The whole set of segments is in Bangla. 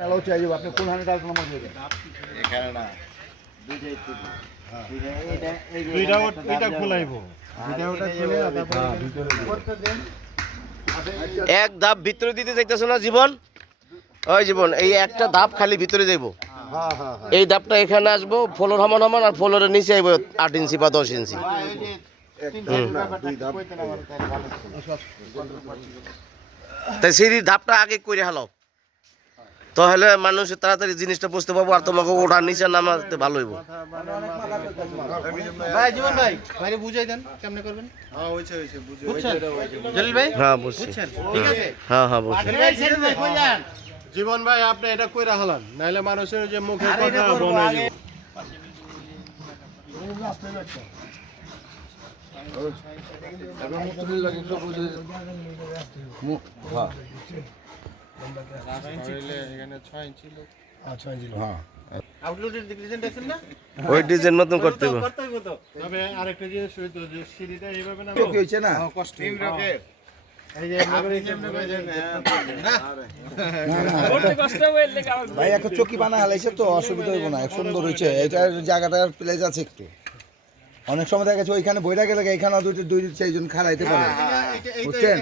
এলাও চাই যে আপনি কোন হানি ডাক্তার নাম্বার দেবেন এখানে না দুইটাই ঠিক দুইটা খোলাইবো এক ধাপ ভিতরে দিতে যাইতেছো না জীবন, ওই জীবন এই একটা ধাপ খালি ভিতরে যাইবো। এই ধাপটা এখানে আসবো, ফ্লোর সমান সমান, আর ফ্লোরের নিচে আইবো 8 ইঞ্চি বা 10 ইঞ্চি। তাই সিঁড়ির ধাপটা আগে করে হালাও, তাহলে মানুষের তাড়াতাড়ি জিনিসটা বুঝতে পারবো, আর তোমাকে ওঠার নিচে নামাতে ভালো হইব। ভাই জীবন ভাই বাইরে বুঝাই দেন কেমনে করবেন। হ্যাঁ হইছে বুঝছেন জলিল ভাই? হ্যাঁ বুঝছি, ঠিক আছে। হ্যাঁ হ্যাঁ বুঝছি। জীবন ভাই আপনি এটা কইরা হলান, নাইলে মানুষের যে মুখে কথা বনে যাবে। ওই ডিজাইন মতন করতে হবে। তবে আরেকটা জিনিস হইতো যে সিঁড়িটা এইভাবে না কি হইছে না কষ্ট এই যে ভাই একটা চকি বানা হালাইছে তো অসুবিধা হইব না, সুন্দর হইছে। এটার জায়গাটার প্লেস আছে একটু, অনেক সময় দেখা গেছে ওইখানে বইটা গেলে এখানে দুই চারজন খাড়াইতে পারবে, বুঝছেন?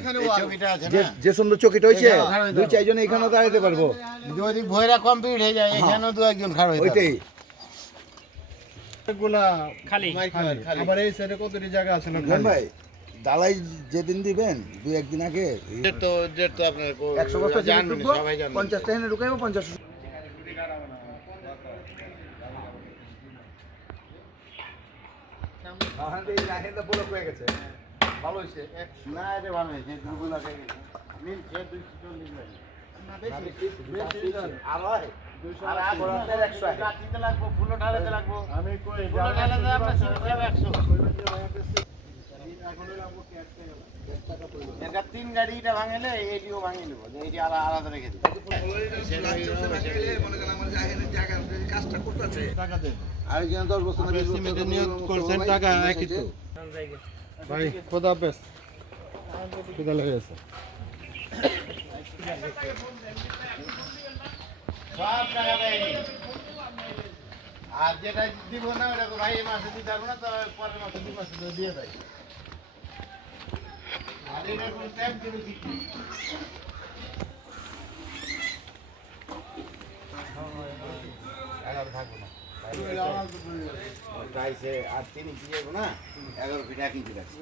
যে সুন্দর চকিটা হয়েছে দুই চারজন এখানেও দাঁড়াইতে পারবো, যদি ভয়রা কমপ্লিট হয়ে যায় এখানেও দু একজন খাড়া হয়ে ওইটাই। গুলা খালি আবার এই সাইডে কতটি জায়গা আছে না ভাই ডালাই যেদিন দিবেন দুই একদিন আগে তো আপনার 100 বস্তা জানেন সবাই জানেন 50টা এনে ঢুকাইবো 50 ভালো হয়েছে না এটা ভালো হয়েছে দুগুলা থেকে মিলছে 240 লাগে না বেশি আর হয় আর আপনাদের 100 কাটিতে লাগবো ফুলো ঢালাতে লাগবো আমি কই ফুলো ঢালাতে আপনার 100 একা 3 গাড়িটা ভাঙলে এইটিও ভাঙিয়ে নেব, এইটি আলাদা রেখে দেব। টাকা দেন আর এখানে 10 বছর আপনি সিমেন্টের নিয়োগ করছেন টাকা একই তো ভাই। খোদা হাফেজ, খোদা লেগে আছে। সব টাকা দেয়নি, আর যেটা দিব না ওটা তো ভাই এই মাসে দিতে পারবো না, তো পরের মাসে 2 মাসে দিয়ে দেয়। আর এটা কোনো ট্যাক্স দিবে ঠিক নেই। থাকবো না আর 3 ইঞ্চি যাবো না, 11 ফিট 1 ইঞ্চি রাখছি।